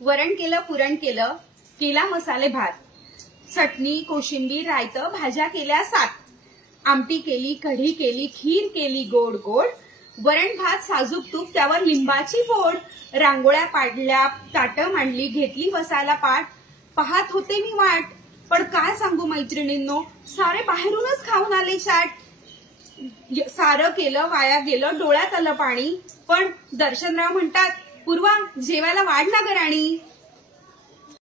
वरण केलं, पुरण केलं, केला मसाले भात, चटणी, कोशिंबीर, रायतं, भाज्या केल्या 7, आमटी केली, कढी केली, खीर केली गोड गोड, वरण भात, साजूक तूप, त्यावर लिंबाची फोड, रांगोळ्या पाडल्या, ताटं मांडली, घेतली बसायला पाठ, पाहत होते मी वाट, पण काय सांगू मैत्रिणींनो, सारे बाहेरूनच खाऊन आले चाट. सारं केलं, वाया गेलं, डोळ्यात आलं पाणी, पण दर्शनराव म्हणतात, पूर्वा जेवायला वाढ ना ग राणी.